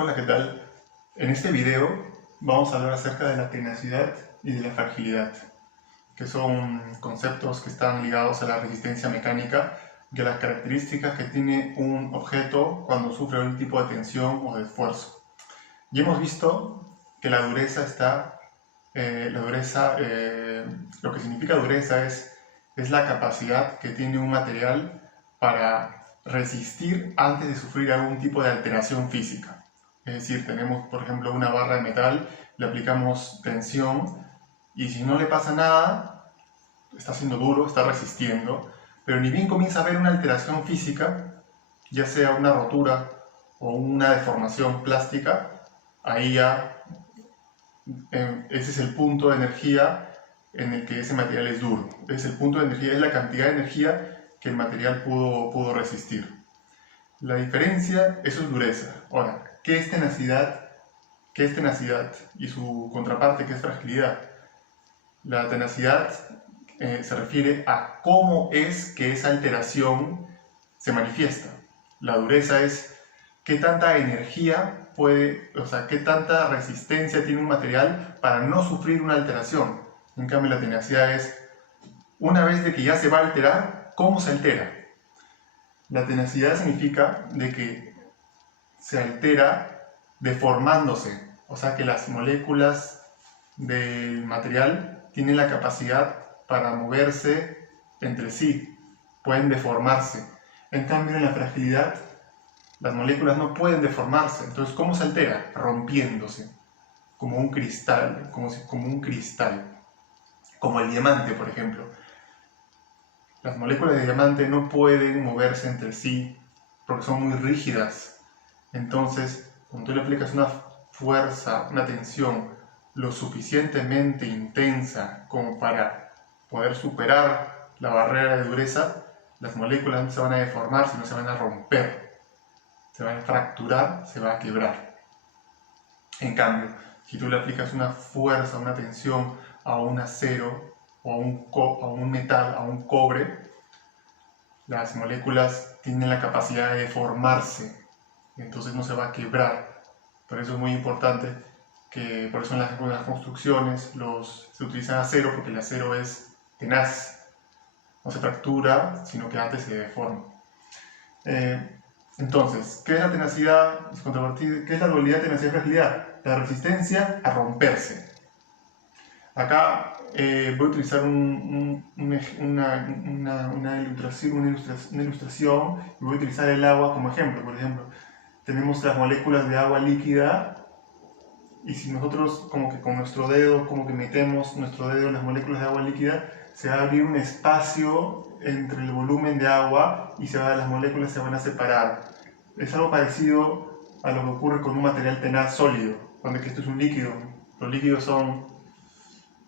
Hola, ¿qué tal? En este video vamos a hablar acerca de la tenacidad y de la fragilidad, que son conceptos que están ligados a la resistencia mecánica y a las características que tiene un objeto cuando sufre algún tipo de tensión o de esfuerzo. Y hemos visto que la dureza lo que significa dureza es la capacidad que tiene un material para resistir antes de sufrir algún tipo de alteración física. Es decir, tenemos por ejemplo una barra de metal, le aplicamos tensión y si no le pasa nada, está siendo duro, está resistiendo, pero ni bien comienza a haber una alteración física, ya sea una rotura o una deformación plástica, ahí ya ese es el punto de energía en el que ese material es duro. Es el punto de energía, es la cantidad de energía que el material pudo resistir. La diferencia, eso es dureza. Ahora, ¿qué es tenacidad? ¿Qué es tenacidad? Y su contraparte, ¿qué es fragilidad? La tenacidad se refiere a cómo es que esa alteración se manifiesta. La dureza es qué tanta energía qué tanta resistencia tiene un material para no sufrir una alteración. En cambio, la tenacidad es, una vez de que ya se va a alterar, ¿cómo se altera? La tenacidad significa de que se altera deformándose, o sea que las moléculas del material tienen la capacidad para moverse entre sí, pueden deformarse. En cambio, en la fragilidad, las moléculas no pueden deformarse. Entonces, ¿cómo se altera? Rompiéndose, como un cristal, como el diamante, por ejemplo. Las moléculas de diamante no pueden moverse entre sí porque son muy rígidas. Entonces, cuando tú le aplicas una fuerza, una tensión lo suficientemente intensa como para poder superar la barrera de dureza, las moléculas no se van a deformar, sino se van a romper, se van a fracturar, se van a quebrar. En cambio, si tú le aplicas una fuerza, una tensión a un acero o a un metal, a un cobre, las moléculas tienen la capacidad de deformarse, entonces no se va a quebrar. Por eso es muy importante que, por eso en las construcciones se utiliza acero, porque el acero es tenaz, no se fractura, sino que antes se deforma. Entonces, ¿qué es la tenacidad? ¿Qué es la dualidad tenacidad y fragilidad? La resistencia a romperse. Acá voy a utilizar una ilustración y voy a utilizar el agua como ejemplo. Por ejemplo, tenemos las moléculas de agua líquida y si nosotros como que con nuestro dedo, como que metemos nuestro dedo en las moléculas de agua líquida, se va a abrir un espacio entre el volumen de agua y las moléculas se van a separar. Es algo parecido a lo que ocurre con un material tenaz sólido, cuando esto es un líquido. Los líquidos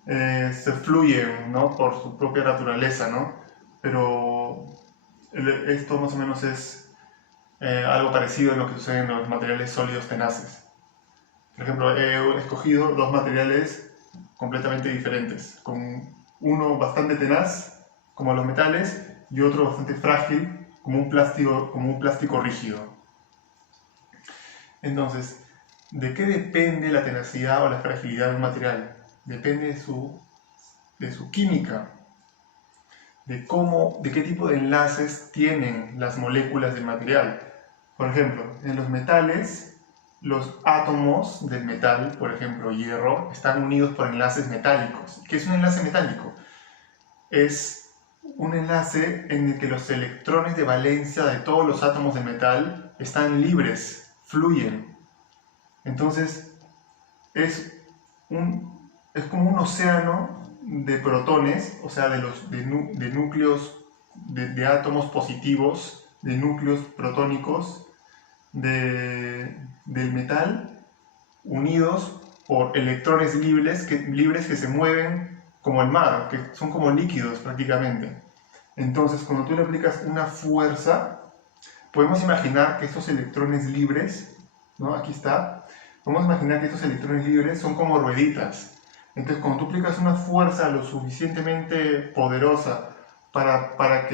se fluyen, ¿no?, por su propia naturaleza, ¿no? Pero esto más o menos es algo parecido a lo que sucede en los materiales sólidos tenaces. Por ejemplo, he escogido dos materiales completamente diferentes, con uno bastante tenaz, como los metales, y otro bastante frágil, como un plástico rígido. Entonces, ¿de qué depende la tenacidad o la fragilidad de un material? Depende de su química, de qué tipo de enlaces tienen las moléculas del material. Por ejemplo, en los metales, los átomos del metal, por ejemplo hierro, están unidos por enlaces metálicos. ¿Qué es un enlace metálico? Es un enlace en el que los electrones de valencia de todos los átomos de metal están libres, fluyen. Entonces, es como un océano de protones, o sea, de núcleos, de átomos positivos, de núcleos protónicos del metal, unidos por electrones libres que se mueven como el mar, que son como líquidos prácticamente. Entonces, cuando tú le aplicas una fuerza, podemos imaginar que estos electrones libres, ¿no?, aquí está, podemos imaginar que estos electrones libres son como rueditas. Entonces, cuando tú aplicas una fuerza lo suficientemente poderosa para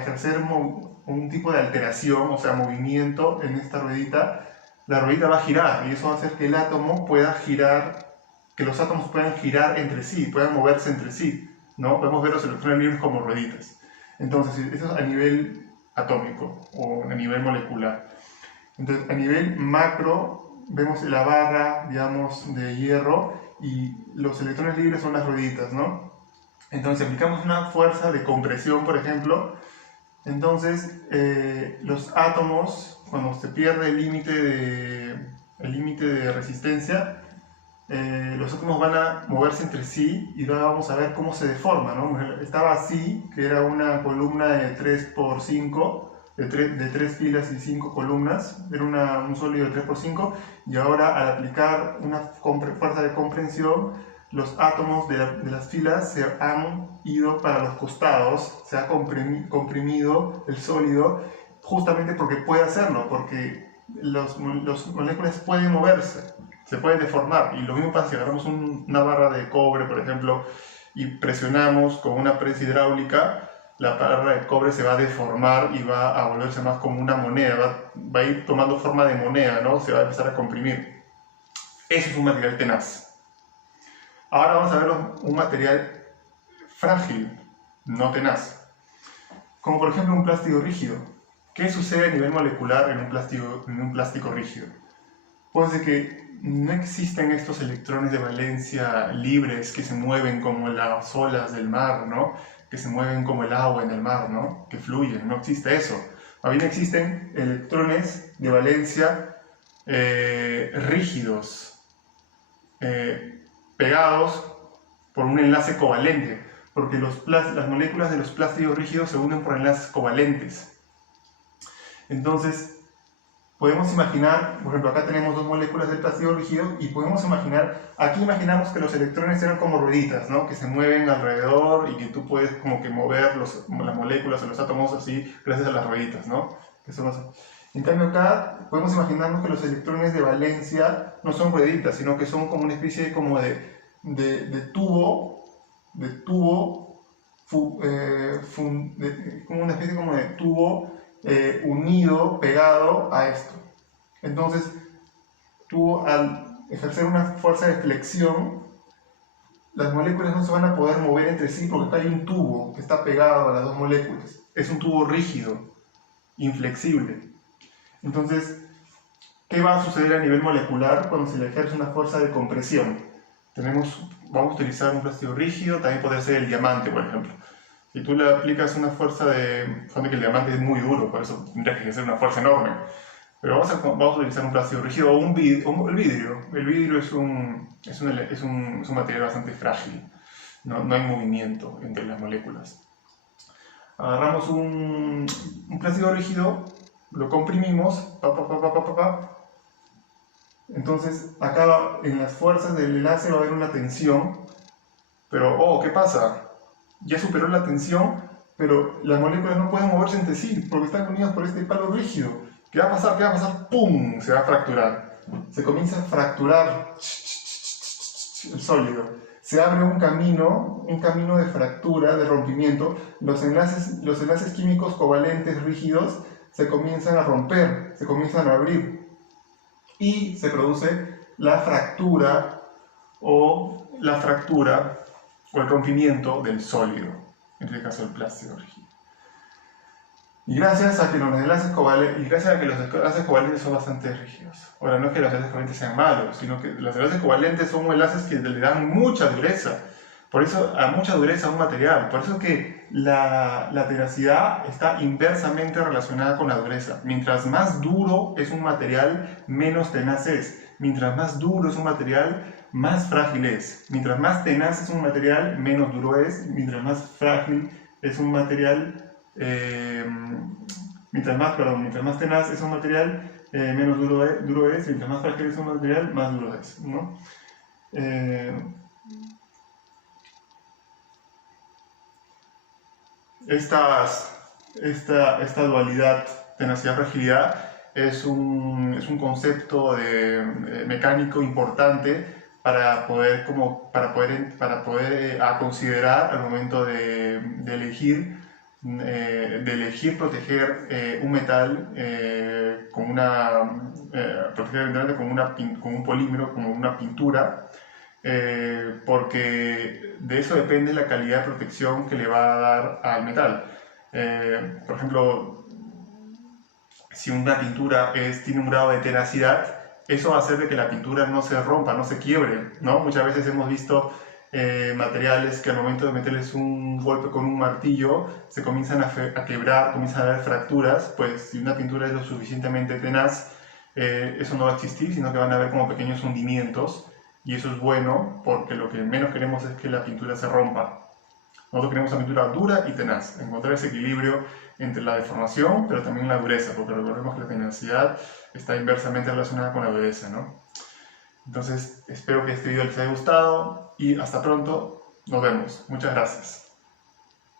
ejercer un tipo de alteración, o sea, movimiento en esta ruedita, la ruedita va a girar y eso va a hacer que el átomo pueda girar, que los átomos puedan girar entre sí, puedan moverse entre sí, ¿no? Podemos ver los electrones libres como rueditas. Entonces, eso es a nivel atómico o a nivel molecular. Entonces, a nivel macro, vemos la barra, digamos, de hierro y los electrones libres son las rueditas, ¿no? Entonces, aplicamos una fuerza de compresión, por ejemplo. Entonces, los átomos, cuando se pierde el límite de resistencia, los átomos van a moverse entre sí y ahora vamos a ver cómo se deforma, ¿no? Estaba así, que era una columna de 3×5, de 3 filas y 5 columnas, era un sólido de 3×5, y ahora al aplicar una fuerza de comprensión, los átomos de las filas se han ido para los costados, se ha comprimido el sólido, justamente porque puede hacerlo, porque los moléculas pueden moverse, se pueden deformar, y lo mismo pasa si agarramos una barra de cobre, por ejemplo, y presionamos con una prensa hidráulica, la barra de cobre se va a deformar y va a volverse más como una moneda, va a ir tomando forma de moneda, ¿no? Se va a empezar a comprimir. Eso es un material tenaz. Ahora vamos a ver un material frágil, no tenaz, como por ejemplo un plástico rígido. ¿Qué sucede a nivel molecular en un plástico rígido? Pues de que no existen estos electrones de valencia libres que se mueven como las olas del mar, ¿no? Que se mueven como el agua en el mar, ¿no? Que fluyen, no existe eso. Más bien existen electrones de valencia rígidos, pegados por un enlace covalente, porque las moléculas de los plásticos rígidos se unen por enlaces covalentes. Entonces, podemos imaginar, por ejemplo, acá tenemos dos moléculas del plástico rígido y podemos imaginar, aquí imaginamos que los electrones eran como rueditas, ¿no? Que se mueven alrededor y que tú puedes como que mover las moléculas o los átomos así gracias a las rueditas, ¿no? En cambio acá podemos imaginarnos que los electrones de valencia no son rueditas, sino que son como una especie como de tubo, como una especie como de tubo unido, pegado a esto. Entonces, tú al ejercer una fuerza de flexión, las moléculas no se van a poder mover entre sí porque acá hay un tubo que está pegado a las dos moléculas. Es un tubo rígido, inflexible. Entonces, ¿qué va a suceder a nivel molecular cuando se le ejerce una fuerza de compresión? Vamos a utilizar un plástico rígido, también podría ser el diamante, por ejemplo. Si tú le aplicas una fuerza que el diamante es muy duro, por eso tendrías que ejercer una fuerza enorme. Pero vamos a utilizar un plástico rígido o el vidrio. El vidrio es un material bastante frágil, no hay movimiento entre las moléculas. Agarramos un plástico rígido, lo comprimimos, entonces acá en las fuerzas del enlace va a haber una tensión, pero ¿qué pasa? Ya superó la tensión, pero las moléculas no pueden moverse entre sí porque están unidas por este palo rígido. ¿Qué va a pasar? ¡Pum! Se va a fracturar. Se comienza a fracturar el sólido. Se abre un camino de fractura, de rompimiento. Los enlaces químicos covalentes rígidos se comienzan a romper, se comienzan a abrir. Y se produce la fractura o el rompimiento del sólido, en este caso el plástico rígido. Y gracias a que los enlaces covalentes son bastante rígidos. Ahora, no es que los enlaces covalentes sean malos, sino que los enlaces covalentes son enlaces que le dan mucha dureza. Por eso, a mucha dureza a un material. Por eso es que la tenacidad está inversamente relacionada con la dureza. Mientras más duro es un material, menos tenaz es. Mientras más duro es un material, más frágil es. Mientras más tenaz es un material, menos duro es. Mientras más frágil es un material, mientras más tenaz es un material, menos duro es. Mientras más frágil es un material, más duro es, ¿no? Esta dualidad tenacidad-fragilidad es un concepto mecánico importante para poder considerar al momento de elegir de elegir proteger un metal con proteger eventualmente con un polímero, como una pintura, porque de eso depende la calidad de protección que le va a dar al metal. Por ejemplo, si una pintura tiene un grado de tenacidad, eso va a hacer de que la pintura no se rompa, no se quiebre, ¿no? Muchas veces hemos visto materiales que al momento de meterles un golpe con un martillo se comienzan a quebrar, comienzan a haber fracturas. Pues si una pintura es lo suficientemente tenaz, eso no va a existir, sino que van a haber como pequeños hundimientos, y eso es bueno porque lo que menos queremos es que la pintura se rompa. Nosotros queremos una pintura dura y tenaz, encontrar ese equilibrio entre la deformación, pero también la dureza, porque recordemos que la tenacidad está inversamente relacionada con la dureza, ¿no? Entonces, espero que este video les haya gustado y hasta pronto. Nos vemos. Muchas gracias.